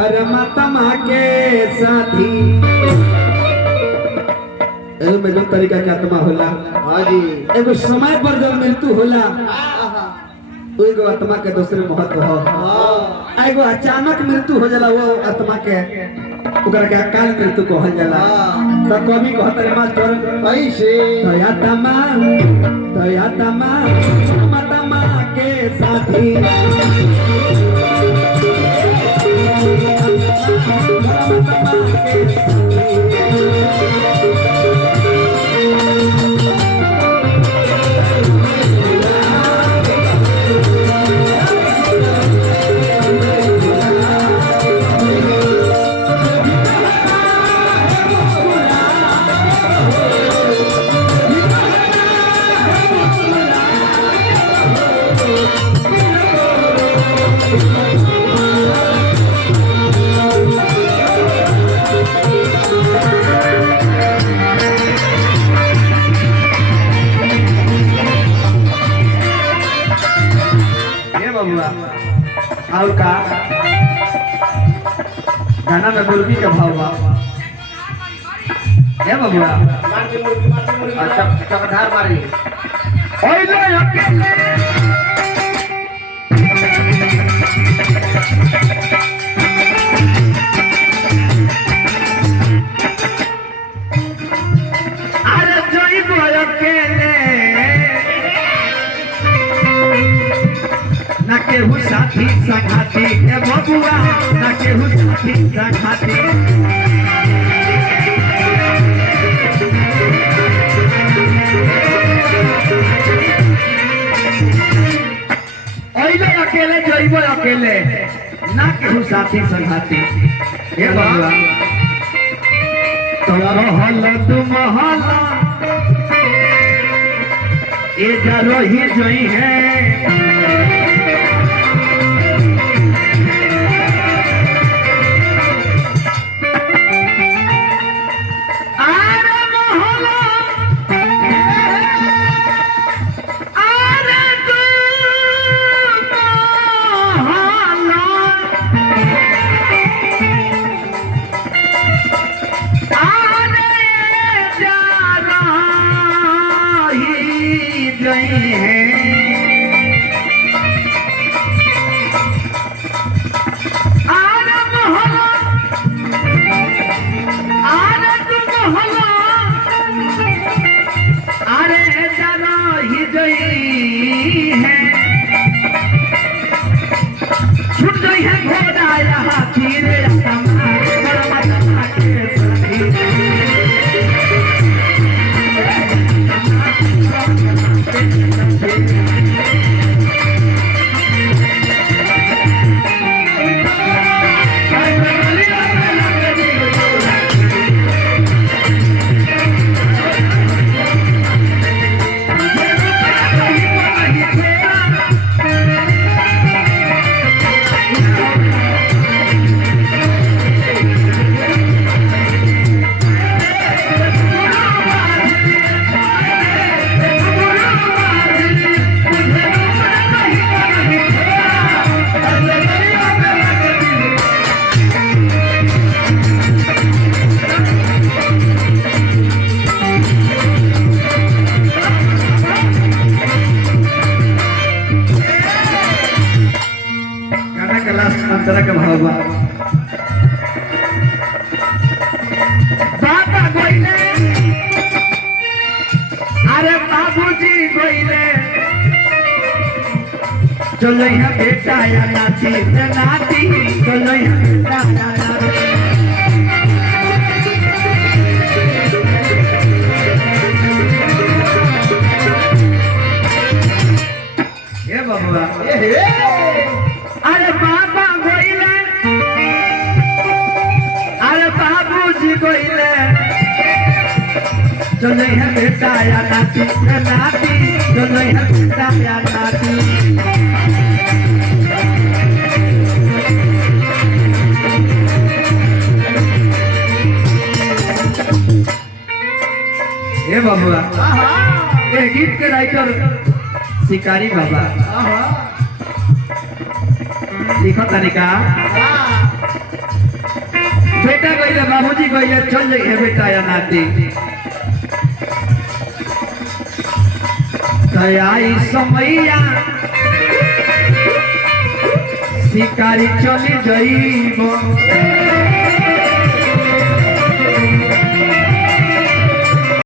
परमात्मा के साथी में जो तरीका के आत्मा होला। हाँ जी। एगो समय पर जब मृत्यु होला तो एगो आत्मा के दूसरे महत्व हो। एगो अचानक मृत्यु हो जाला वो आत्मा के ओकरा के अकाल मृत्यु कहल जाला। तो कवि कहत रे मास्टर कैसे दयात्मा परमात्मा के साथी परमात्मा के और का गाना में मुर्गी का भाव बा है बबुआ। अच्छा चकधार मारी ओइले अकेले अरे जइबो अकेले ना केहू साथी संघाती हे बबुआ ना केहू साथी संघाती ओइले अकेले जइबो अकेले ना केहू साथी संघाती हे बबुआ तो महल तुम महल ये जरो ही जोई है अंतरा का भाव बा बाबा गोइले अरे बाबूजी गोइले चलो यहाँ बेटा या नाती नाती चलो यहाँ बेटा या नाती ये बबुआ अरे बाबा गोइले अरे बाबूजी गोइले चलो यहाँ बेटा या नाती नाती चलो यहाँ बेटा या नाती ये बबुआ ये गीत के राइटर शिकारी बाबा लिखो तनिका बेटा गइले बाबूजी गइले चल जाइए बेटा या नाती दयाई समैया शिकारी चले जाइब